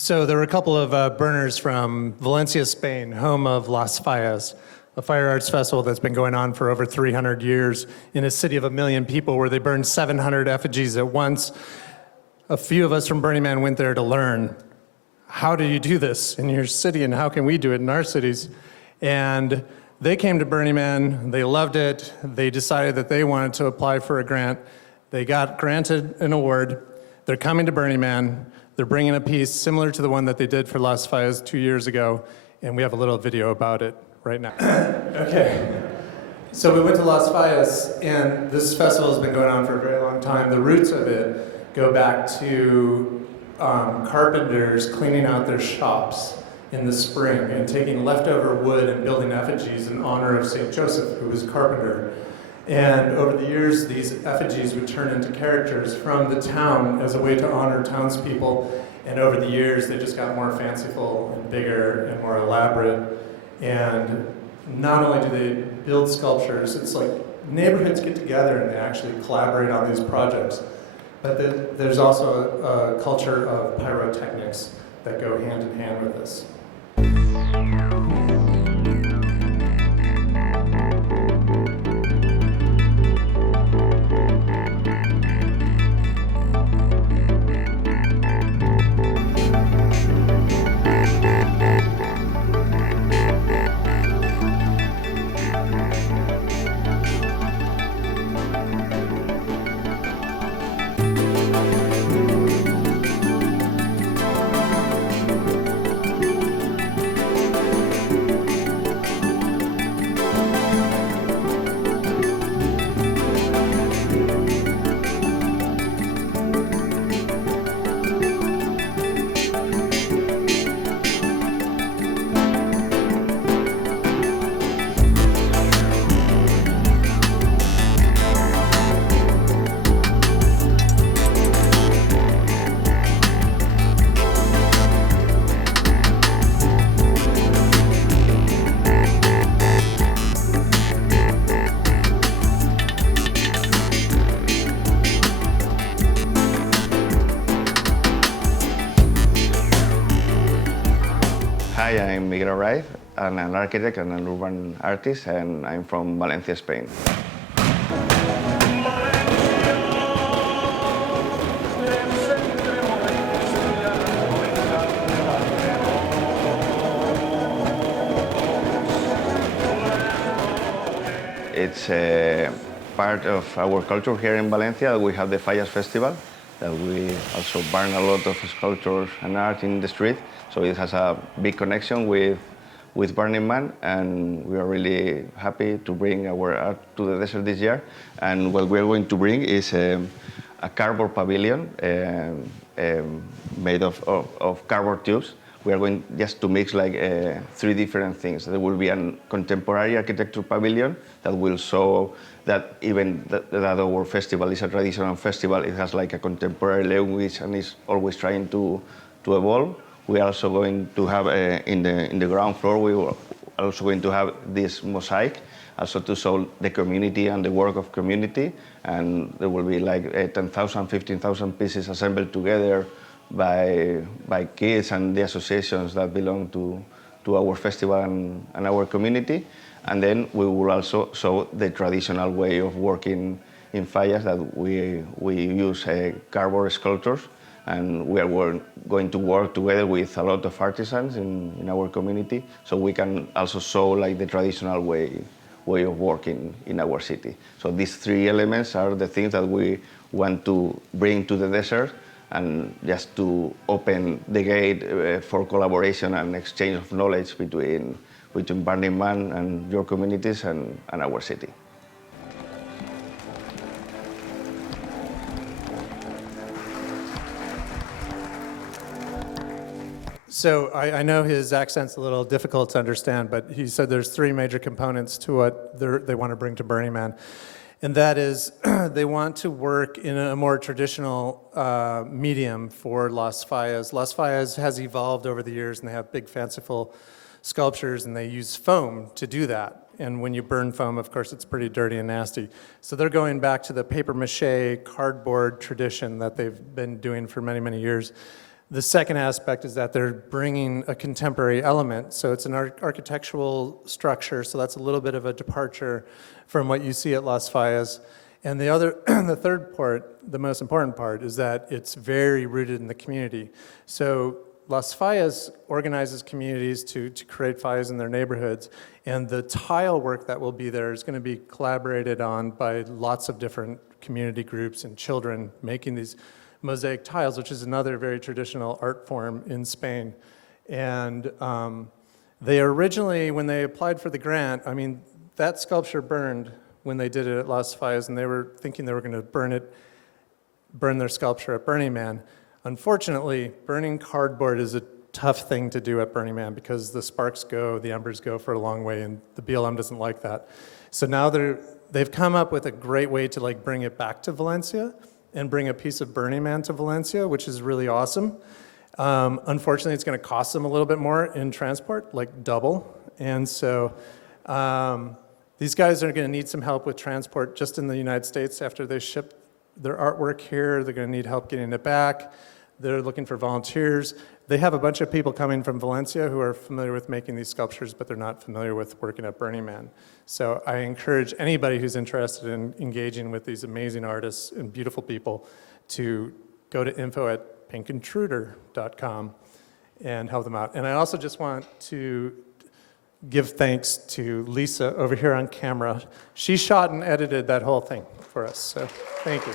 So there were a couple of burners from Valencia, Spain, home of Las Fallas, a fire arts festival that's been going on for over 300 years in a city of 1 million people where they burned 700 effigies at once. A few of us from Burning Man went there to learn, how do you do this in your city and how can we do it in our cities? And they came to Burning Man, they loved it, they decided that they wanted to apply for a grant. They got granted an award. They're coming to Burning Man. They're bringing a piece similar to the one that they did for Las Fallas 2 years ago, and we have a little video about it right now. Okay, so we went to Las Fallas, and this festival has been going on for a very long time. The roots of it go back to carpenters cleaning out their shops in the spring and taking leftover wood and building effigies in honor of St. Joseph, who was a carpenter. And over the years, these effigies would turn into characters from the town as a way to honor townspeople. And over the years, they just got more fanciful and bigger and more elaborate. And not only do they build sculptures, it's like neighborhoods get together and they actually collaborate on these projects. But there's also a culture of pyrotechnics that go hand in hand with this. Hi, I'm Miguel Arraiz. I'm an architect and an urban artist, and I'm from Valencia, Spain. It's a part of our culture here in Valencia. We have the Fallas Festival, that we also burn a lot of sculptures and art in the street. So it has a big connection with Burning Man, and we are really happy to bring our art to the desert this year. And what we're going to bring is a cardboard pavilion made of cardboard tubes. We are going just to mix like 3 different things. There will be a contemporary architecture pavilion that will show that even that our festival is a traditional festival. It has like a contemporary language and is always trying to evolve. We are also going to have in the ground floor. We are also going to have this mosaic, also to show the community and the work of community. And there will be like 10,000, 15,000 pieces assembled together by kids and the associations that belong to our festival and our community. And then we will also show the traditional way of working in Fallas, that we use cardboard sculptures, and we are going to work together with a lot of artisans in our community, so we can also show like the traditional way of working in our city. So these 3 elements are the things that we want to bring to the desert, and just to open the gate for collaboration and exchange of knowledge between Burning Man and your communities and our city. So I know his accent's a little difficult to understand, but he said there's 3 major components to what they want to bring to Burning Man. And that is, they want to work in a more traditional medium for Las Fallas. Las Fallas has evolved over the years, and they have big fanciful sculptures, and they use foam to do that. And when you burn foam, of course, it's pretty dirty and nasty. So they're going back to the paper mache cardboard tradition that they've been doing for many, many years. The second aspect is that they're bringing a contemporary element. So it's an architectural structure, so that's a little bit of a departure from what you see at Las Fallas. And the third part, the most important part, is that it's very rooted in the community. So Las Fallas organizes communities to create fallas in their neighborhoods, and the tile work that will be there is going to be collaborated on by lots of different community groups and children making these mosaic tiles, which is another very traditional art form in Spain. And they originally, when they applied for the grant, I mean, that sculpture burned when they did it at Las Fallas, and they were thinking they were going to burn their sculpture at Burning Man. Unfortunately, burning cardboard is a tough thing to do at Burning Man because the sparks go, the embers go for a long way, and the BLM doesn't like that. So now they've come up with a great way to like bring it back to Valencia and bring a piece of Burning Man to Valencia, which is really awesome. Unfortunately, it's going to cost them a little bit more in transport, like double. And so these guys are going to need some help with transport just in the United States after they ship their artwork here. They're going to need help getting it back. They're looking for volunteers. They have a bunch of people coming from Valencia who are familiar with making these sculptures, but they're not familiar with working at Burning Man. So I encourage anybody who's interested in engaging with these amazing artists and beautiful people to go to info@pinkintruder.com and help them out. And I also just want to give thanks to Lisa over here on camera. She shot and edited that whole thing for us, so thank you.